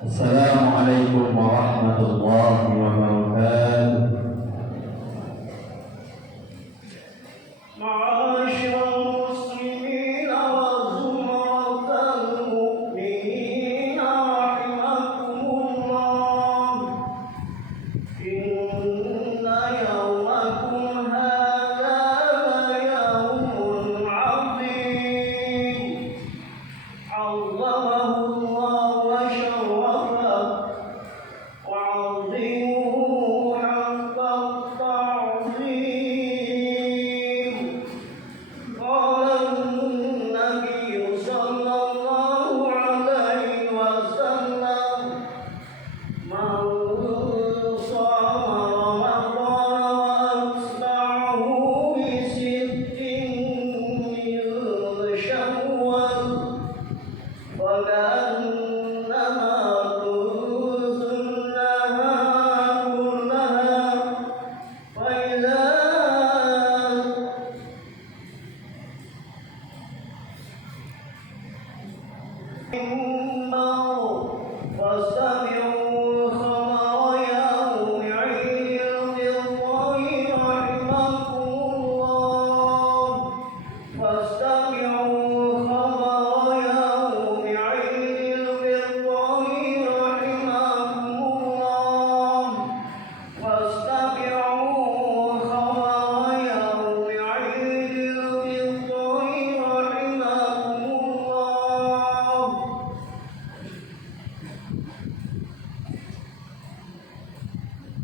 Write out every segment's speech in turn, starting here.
Assalamualaikum warahmatullahi wabarakatuh.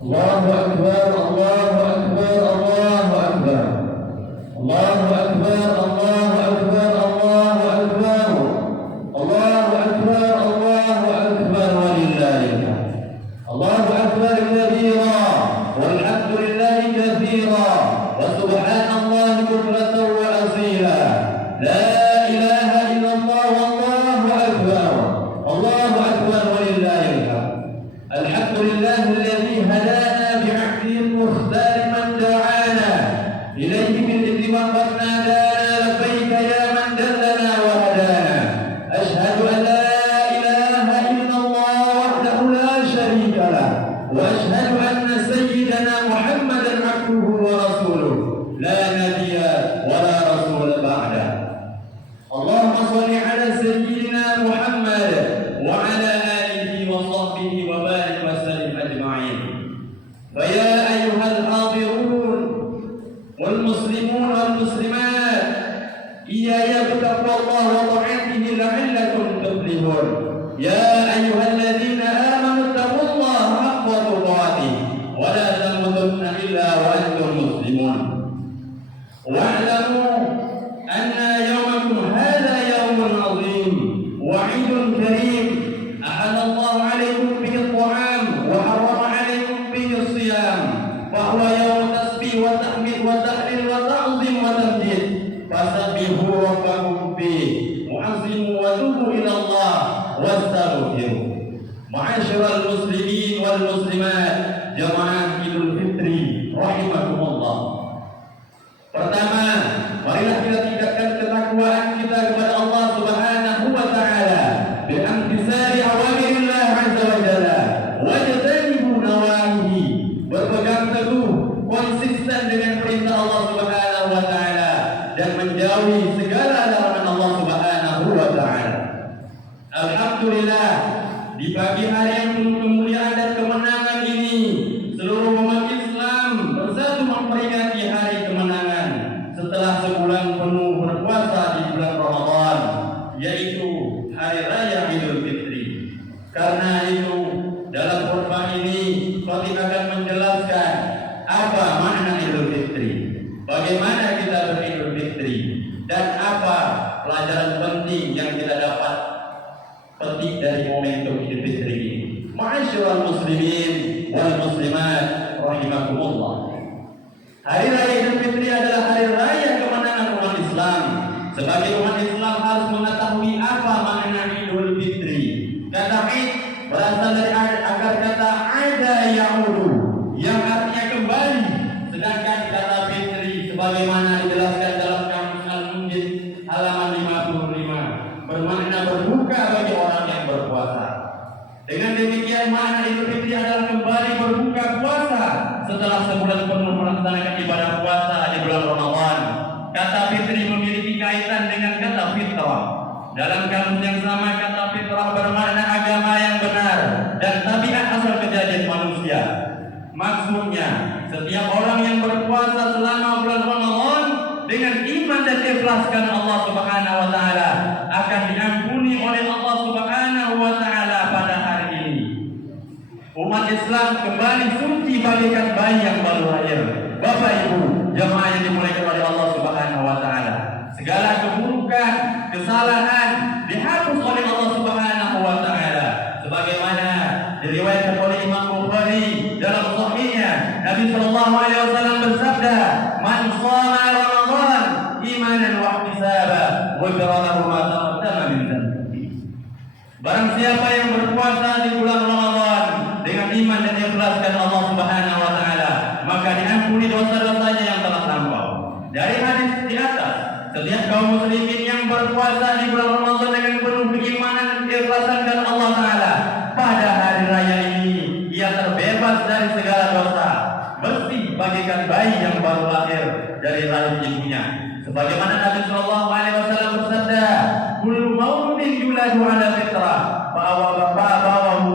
Allahu Akbar, Allahu Akbar, Allahu Akbar. Allahu Akbar, Allahu Akbar, Allahu Akbar. Allahu Akbar, Allahu Akbar walillahillah. Allahu Akbar kabira walhamdulillahi katsira wa subhanallahi bukratan wa asila. La ilaha illallah wallahu akbar. Allahu Akbar walillahillah. Alhamdulillah alladhi hadana bi'ahdihi al-mukhtar man da'ana ilayhi bil-ithmi wa qad nadana labbayka ya man dallana wa hadana. Ashhadu an la ilaha illallah wahdahu la sharika lah wa ashhadu anna sayyidana Muhammadan abduhu wa rasuluh la nabiyya wa la rasul ba'da. Allahumma shalli ala sayyidina Muhammad wa ala alihi wa sahbihi wa barik wa sallim ajma'in. فيا أيها الحاضرون والمسلمون والمسلمات إياي بتقوى الله وطاعته لعلكم تفلحون. يا أيها الذين آمنوا اتقوا الله حق تقاته ولا تموتن إلا وأنتم مسلمون. واعلموا أن يومكم هذا يوم عظيم وعيد كريم أحل الله عليكم به الطعام وحرم عليكم به الصيام، فهو يوم تسبيح وتحميد وتهليل وتعظيم وتمجيد. فسبحوا ربكم فيه وعظموا وتوبوا إلى الله واستغفروا. muslimin wal muslimat, jamaah Idul Fitri rahimakumullah. Pertama, marilah kita tingkatkan ketakwaan kita kepada Allah Subhanahu wa taala bi'imtisali awamirillah azza wa jalla wa tajtanibu nawahihi, berpegang teguh konsisten dengan perintah Allah Subhanahu wa taala dan menjauhi segala larangan Allah Subhanahu wa taala. Alhamdulillah, di pagi hari yang penuh kemuliaan dan kemenangan ini, seluruh umat Islam bersatu memperingati hari kemenangan setelah sebulan penuh berpuasa di bulan Ramadan, yaitu Hari Raya Idul Fitri. Karena itu, dalam khutbah ini Khatib akan menjelaskan apa makna Idul Fitri, bagaimana kita beridul fitri, dan apa pelajaran penting yang kita dapat petik dari momentum Idul Fitri ini. Ma'asyiral muslimin wal muslimat rahimakumullah. Hari Raya Idul Fitri adalah hari raya kemenangan umat Islam. Sebagai umat Islam harus mengetahui apa makna Idul Fitri. Kata Id berasal dari akar kata ada ya'udu, yang artinya kembali. Sedangkan kata Fitri sebagaimana dijelaskan dalam Kamus Al-Munjid halaman 55 bermakna berbuka bagi orang yang berpuasa. Dengan demikian makna Idul Fitri adalah kembali berbuka puasa setelah sebulan penuh melaksanakan ibadah puasa di bulan Ramadan. Kata Fitri memiliki kaitan dengan kata fitrah. Dalam kamus yang sama, kata fitrah bermakna agama yang benar dan tabiat asal kejadian manusia. Maksudnya, setiap orang yang berpuasa selama bulan Ramadan dengan iman dan ikhlas karena Allah Subhanahu wa taala akan diampuni oleh Allah Subhanahu wa taala pada hari ini. Umat Islam kembali suci bagaikan bayi yang baru lahir. Bapak Ibu, jemaah yang dimuliakan oleh Allah Subhanahu wa taala, segala keburukan, kesalahan dihapus oleh Allah Subhanahu wa taala. Sebagaimana diriwayatkan oleh Imam Bukhari dalam sahihnya, Nabi sallallahu alaihi wasallam bersabda, "Man shoma Ramadan imanan wa ihtisaban, ghufira lahu ma taqaddama min dhanbihi." Barang siapa yang berpuasa di bulan Ramadan dengan iman dan ikhlas karena Allah Subhanahu wa taala, maka diampuni dosa-dosanya yang telah lampau. Dari hadis di atas, setiap kaum muslimin yang berpuasa di bulan Ramadan dengan penuh keimanan dan keikhlasan karena Allah taala, pada hari raya ini ia terbebas dari segala dosa, bersih bagaikan bayi yang baru lahir dari rahim ibunya. Sebagaimana Nabi sallallahu alaihi wasallam bersabda, "Kullu mauludin yuladu ala fitrah, bawahu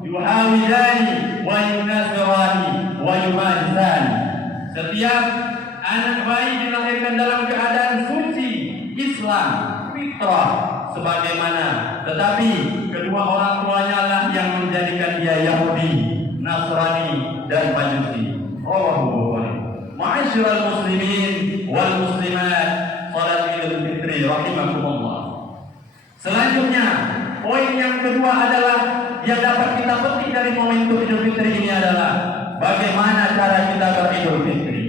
yuhawidani wa yunasirani wa yumajisani." Setiap anak bayi dilahirkan dalam keadaan suci, Islam, fitrah sebagaimana, tetapi kedua orang tuanya lah yang menjadikan dia Yahudi, Nasrani dan Majusi. Rawahu Bukhari. Ma'asyiral muslimin wal muslimat, salat Idul Fitri rahimakumullah. Selanjutnya, poin yang kedua adalah yang dapat kita petik dari momentum Idul Fitri ini adalah bagaimana cara kita beridul fitri.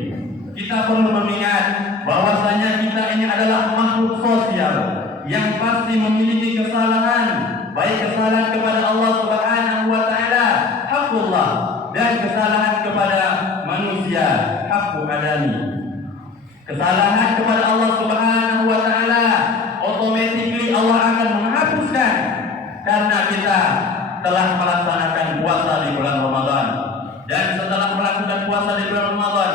Kita perlu mengingat bahwasanya kita ini adalah makhluk sosial yang pasti memiliki kesalahan, baik kesalahan kepada Allah Subhanahu wa taala, haqqullah, dan kesalahan kepada manusia, haqqul adami. Kesalahan kepada Allah Subhanahu wa taala automatically Allah akan menghapuskan karena kita telah melaksanakan puasa di bulan Ramadan. Dan setelah melakukan puasa di bulan Ramadan,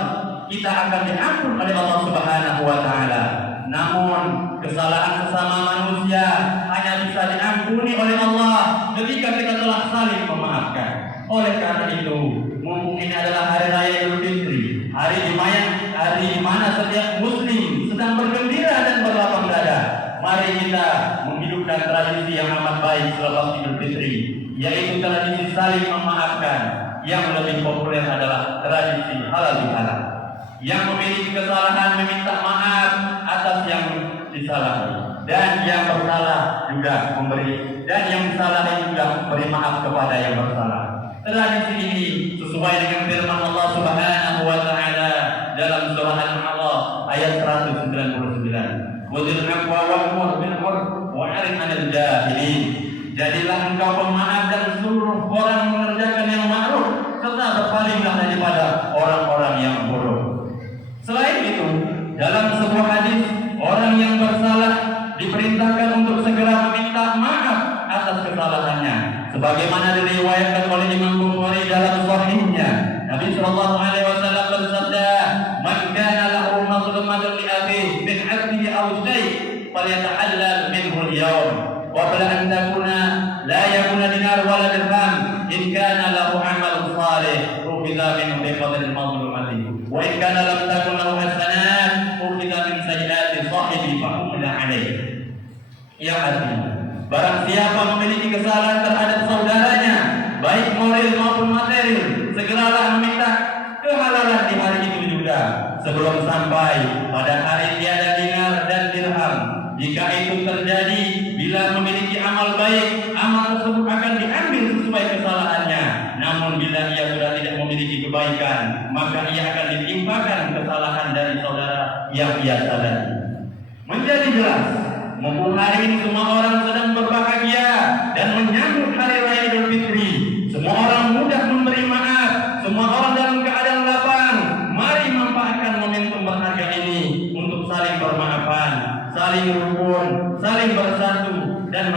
kita akan diampun oleh Allah Subhanahu wa taala. Namun kesalahan sesama manusia hanya bisa diampuni oleh Allah ketika kita telah saling memaafkan. Oleh karena itu, mumpung ini adalah hari raya Idul Fitri, hari di mana setiap muslim sedang bergembira dan berlapang dada, mari kita menghidupkan tradisi yang amat baik selepas Idul Fitri, yaitu tradisi saling memaafkan. Yang lebih populer adalah tradisi halal bihalal, yang memiliki kesalahan meminta maaf atas yang disalahi, dan yang bersalah juga memberi, dan yang disalahi juga beri maaf kepada yang bersalah. Tradisi ini sesuai dengan firman Allah Subhanahu wa taala dalam surah Al-A'raf ayat 199. Qul afwa wa'mur bil 'urf wa'rid 'anil jahilin. Jadilah engkau pemaaf dan seluruh orang mengerjakan sallallahu alaihi wasallam bersabda, "Man kana lahu mazlumatun li akhihi min 'abdihi aw syai' falyatahallal minhu al-yawm." Qabla an takuna la yakuna dinar wala dirham in kana lahu 'amalun salih ukhidha minhu bi qadri al-mazlumati wa in kana lam takun lahu hasanat ukhidha min sayyiati sahibi fa humla alayhi. Yang artinya, barang siapa memiliki kesalahan terhadap saudaranya, baik moral maupun material, segeralah meminta kehalalan di hari itu juga, sebelum sampai pada hari tiada dinar dan dirham. Jika itu terjadi, bila memiliki amal baik, amal tersebut akan diambil sesuai kesalahannya. Namun bila ia sudah tidak memiliki kebaikan, maka ia akan ditimpakan kesalahan dari saudara yang ia sadari. Menjadi jelas, mumpung hari ini semua orang sedang berbahagia dan menyambut hari raya Idul Fitri, semua orang mudah memberi maaf, semua orang dalam keadaan lapang. Mari manfaatkan momentum berharga ini untuk saling bermaafan, saling rukun, saling bersatu, dan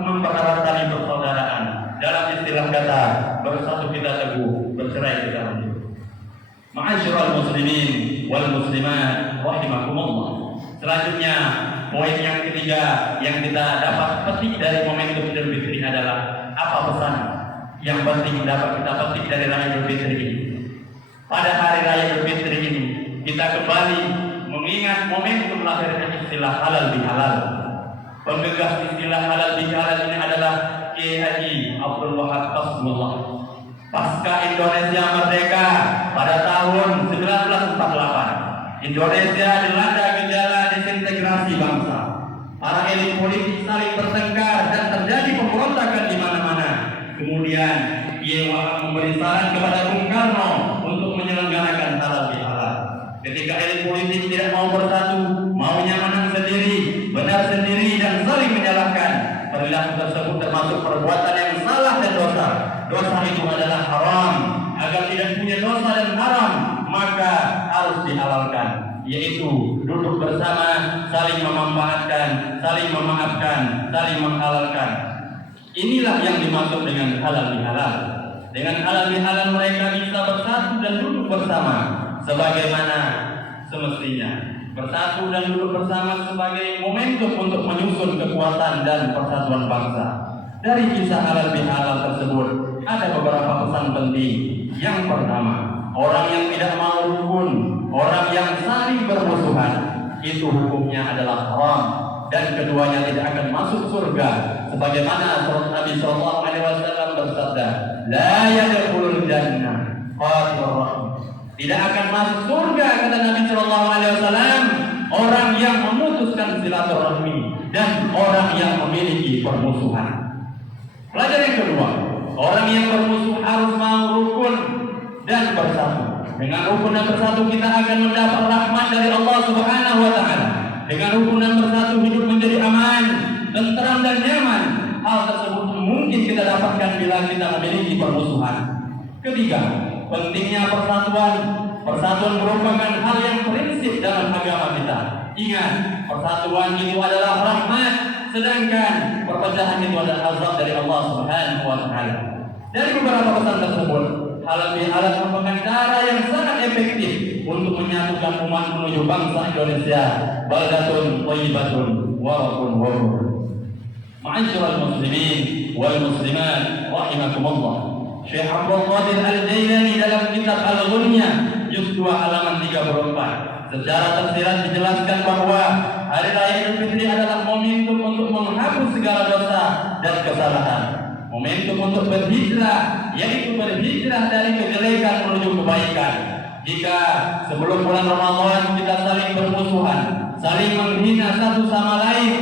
mempererat tali persaudaraan. Dalam istilah kata, bersatu kita teguh, bercerai kita lanjut. Ma'asyiral muslimin wal muslimat rahimakumullah. Selanjutnya, poin yang ketiga yang kita dapat petik dari momentum Idul Fitri adalah apa pesan yang penting dapat kita petik dari Raya Idul Fitri ini. Pada hari Raya Idul Fitri ini, kita kembali mengingat momentum lahirnya istilah halal bihalal. Penggegas istilah halal bihalal ini adalah Kiai Haji Abdul Wahab Qasmullah. Pasca Indonesia merdeka pada tahun 1948, Indonesia dilanda gejala desintegrasi bangsa. Para elit politik saling bertengkar dan terjadi pemberontakan di mana-mana. Kemudian Kiai Wahab memberi saran kepada Bung Karno untuk menyelenggarakan halal bihalal. Ketika elit politik tidak mau bersatu, maunya menang sendiri, benar sendiri, dan saling menyalahkan, perilaku tersebut termasuk perbuatan yang salah dan dosa. Dosa itu adalah haram. Agar tidak punya dosa dan haram, maka harus dihalalkan, yaitu duduk bersama, saling memanfaatkan, saling memaafkan, saling menghalalkan. Inilah yang dimaksud dengan halal bihalal. Dengan halal bihalal mereka bisa bersatu dan duduk bersama sebagaimana semestinya. Bersatu dan duduk bersama sebagai momentum untuk menyusun kekuatan dan persatuan bangsa. Dari kisah halal bihalal tersebut ada beberapa pesan penting. Yang pertama, orang yang tidak mau rukun, orang yang saling bermusuhan, itu hukumnya adalah haram, dan keduanya tidak akan masuk surga. Sebagaimana Nabi sallallahu alaihi wasallam bersabda, "La yadkhulul jannah qatilur rahim." Tidak akan masuk surga, kata Nabi sallallahu alaihi wasallam, orang yang memutuskan silaturahmi dan orang yang memiliki permusuhan. Pelajaran yang kedua, orang yang bermusuh harus mau rukun dan bersatu. Dengan rukun dan bersatu kita akan mendapat rahmat dari Allah Subhanahu wa taala. Dengan rukun dan bersatu hidup menjadi aman, tenteram dan nyaman. Hal tersebut mungkin kita dapatkan bila kita memiliki permusuhan. Ketiga, pentingnya persatuan. Persatuan merupakan hal yang prinsip dalam agama kita. Ingat, persatuan itu adalah rahmat, sedangkan perpecahan itu adalah azab dari Allah Subhanahu wa taala. Dari beberapa pesan tersebut, halal bihalal merupakan cara yang sangat efektif untuk menyatukan umat menuju bangsa Indonesia. Baldatun thayyibatun wa rabbun ghafur. Ma'asyiral muslimin wal muslimat rahimakumullah. Syekh Abdul Qadir Al-Jailani dalam kitab Al-Ghunyah juz 2 halaman 34 secara tersirat dijelaskan bahwa hari raya Idul Fitri adalah momentum untuk menghapus segala dosa dan kesalahan. Momentum untuk berhijrah, yaitu berhijrah dari kejelekan menuju kebaikan. Jika sebelum bulan Ramadan kita saling bermusuhan, saling menghina satu sama lain,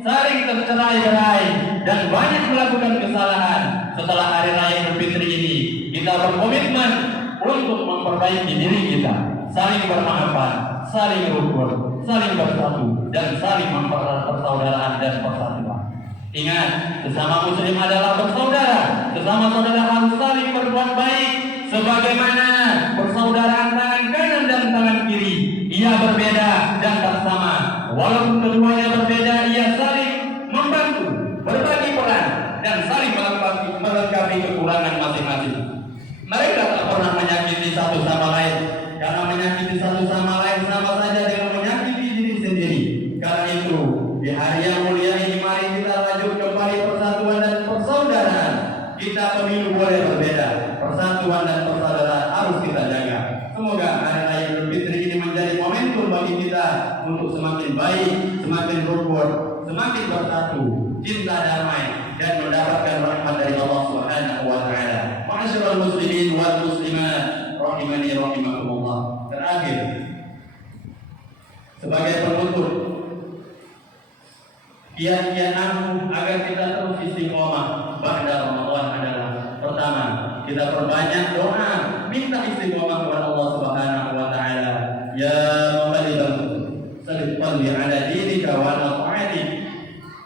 saling tercerai-berai, dan banyak melakukan kesalahan, setelah hari raya Idul Fitri ini kita berkomitmen untuk memperbaiki diri kita, saling bermaafan, saling rukun, saling bersatu, dan saling mempererat persaudaraan dan persatuan. Ingat, sesama muslim adalah bersaudara. Sesama saudara harus saling berbuat baik, sebagaimana persaudaraan tangan kanan dan tangan kiri. Ia berbeda dan tak sama. Walaupun keduanya berbeda, ia saling membantu, berbagi peran, dan saling melengkapi kekurangan masing-masing. Mereka tak pernah menyakiti satu sama lain. Karena menyakiti satu sama lain sama saja dengan menyakiti diri sendiri. Karena itu di hari yang mulia ini mari kita lanjut kembali persatuan dan persaudaraan. Kita pemilu boleh berbeda, persatuan dan persaudaraan harus kita jaga. Semoga hari raya Idul Fitri ini menjadi momentum bagi kita untuk semakin baik, semakin rukun, semakin bersatu, cinta damai, dan mendapatkan rahmat dari Allah Subhanahu wa taala. Ma'asyiral muslimin wal muslimat, rahimani rahimakumullah. Terakhir, sebagai penutup, kiat-kiat aku agar kita terus istiqomah ba'da Ramadan adalah: pertama, kita perbanyak doa, minta istiqomah kepada Allah Subhanahu wa taala. Ya muqallibal qulub, salli ala dinika wa ala ta'atik.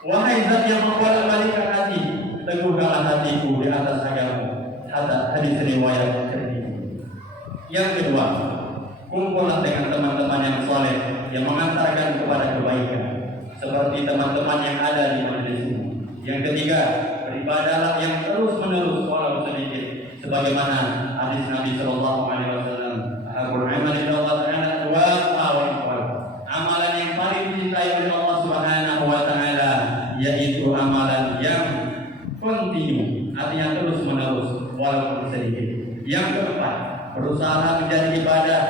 Wahai zat yang membolak-balikkan hati, teguhkanlah hatiku di atas agama. Hadis riwayat Tirmidzi. Yang kedua, kumpullah dengan teman-teman yang soleh yang mengantarkan kepada kebaikan, seperti teman-teman yang ada di majelis ini. Yang ketiga, beribadahlah yang terus-menerus walau sedikit, sebagaimana hadis Nabi Sallallahu Alaihi Wasallam, "Ahabul amal ila Allah Taala wa amalan yang paling dicintai oleh Allah Subhanahu Wa Taala yaitu amalan yang kontinu, artinya terus-menerus walaupun sedikit." Yang keempat, berusaha menjadi ibadah,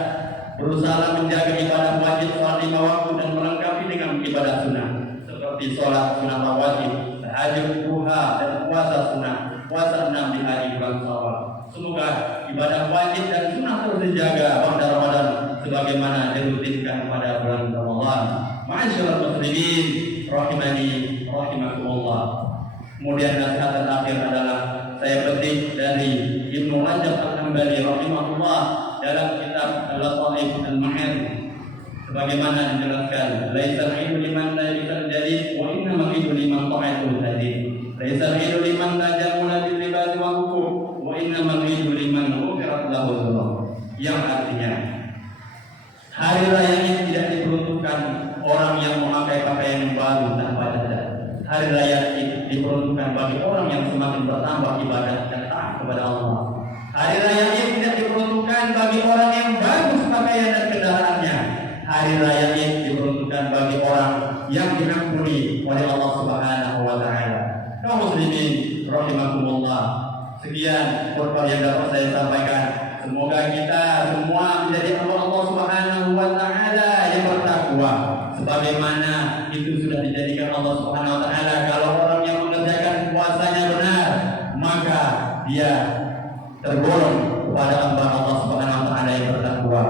berusaha menjaga ibadah wajib sholat 5 waktu dan melengkapi dengan ibadah sunnah seperti sholat sunnah wajib, tahajud, duha, dan puasa sunnah, puasa 6 di hari bulan Syawal. Semoga ibadah wajib dan sunnah terus dijaga pada Ramadan sebagaimana dirutinkan pada bulan Ramadan. Ma'asyiral muslimin rahimani rahimakumullah. Kemudian nasihat terakhir adalah saya petik dari Ibnu Rajab Al-Hambali rahimahullah dalam kitab Al-Lataif Al-Mahir, sebagaimana dijelaskan, laisal ilmu liman la yutajadi wa innamal ilmu liman ta'atul hadid. Laisal ilmu liman la jamula bil libas wa hukum wa innamal ilmu liman ghufirat lahu dzunub. Yang artinya, hari raya ini tidak diperuntukkan orang yang memakai pakaian baru tanpa jeda. Hari raya ini diperuntukkan bagi orang yang semakin bertambah ibadah dan taat kepada Allah. Hari raya ini tidak diperuntukkan bagi orang yang bagus pakaian dan kendaraannya. Hari raya ini diperuntukkan bagi orang yang diampuni oleh Allah Subhanahu wa taala. Kaum muslimin rahimakumullah. Sekian khutbah yang dapat saya sampaikan. Semoga kita semua menjadi Allah Subhanahu wa taala yang bertakwa, sebagaimana itu sudah dijadikan Allah Subhanahu wa taala. Kalau orang yang mengerjakan puasanya benar, maka dia tergolong kepada hamba Allah Subhanahu wa taala yang bertakwa.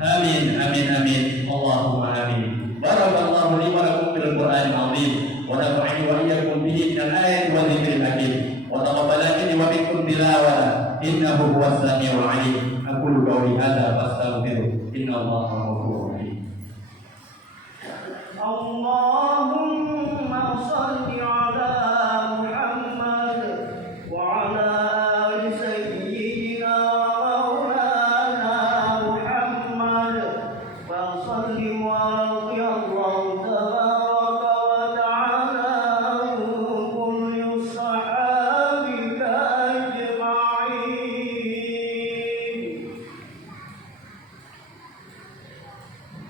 Amin amin amin. Allahumma amin. Barakallahu li wa lakum bil Qur'anil azim wa nafa'ani wa iyyakum bihi minal ayati wa dzikril hakim. Wa taqabbal minni wa minkum tilawah innahu huwas samiul alim. Aqulu qawli hadza fastaghfiruh. Innallaha ghafurur rahim. Allahumma shalli ala Muhammad wa ala ali sayyidina wa maulana Muhammad wa sallim wa radiyallahu tabaraka wa ta'ala kulli sahabika ajma'in.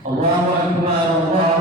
Allahu akbar.